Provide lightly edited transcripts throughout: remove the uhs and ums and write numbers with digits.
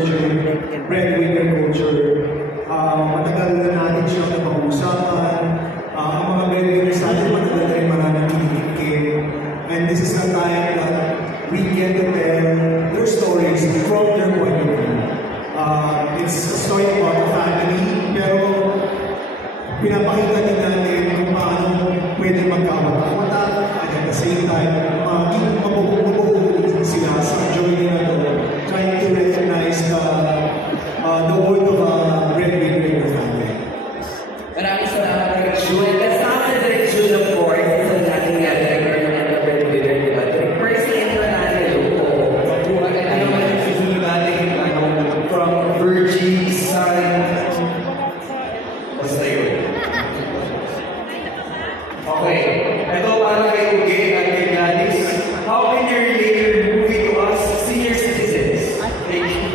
breadwinner culture. Matagal na natin siyang napag-usapan. Ang mga breadwinners natin matagal na rin mananatiling. And this is the time that we get to tell their stories from their point of view. It's a story about a family, pero pinapakita din natin kung paano pwede magkawat-kawatan at at the same time, mabubulit sila sa journey na ito, trying to recognize the worth of a breadwinner in the family. Maraming salamat kay June. Kasama na rin June, of course, sa nating director ng breadwinner, di ba? Personally, ito na natin yung pagbuhat na naman yung susunod natin from Virgie side. Basta yun. Okay. Ito para kay Uge at kay Gladys. How can you relate your movie to us, senior citizens? Thank you.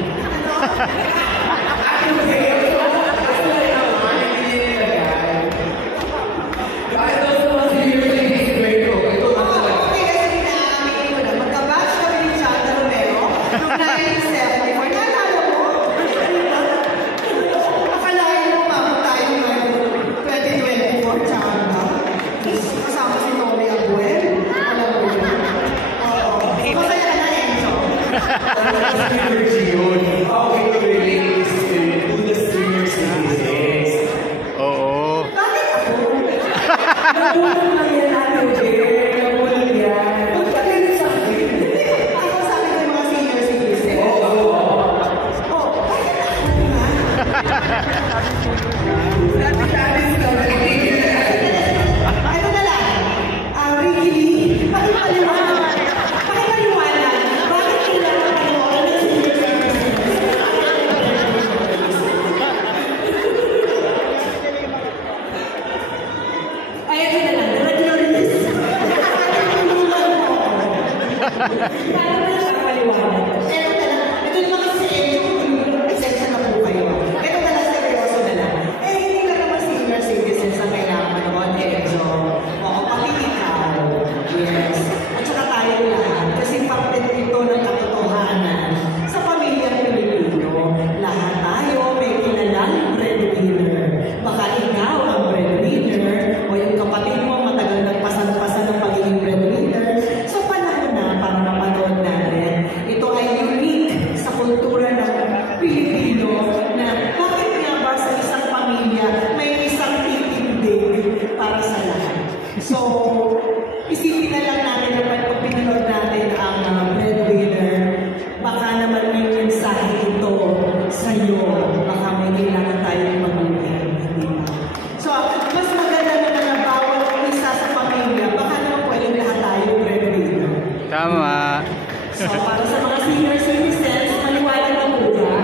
Tama. So, para sa mga senior citizens, maliwanag na po ba?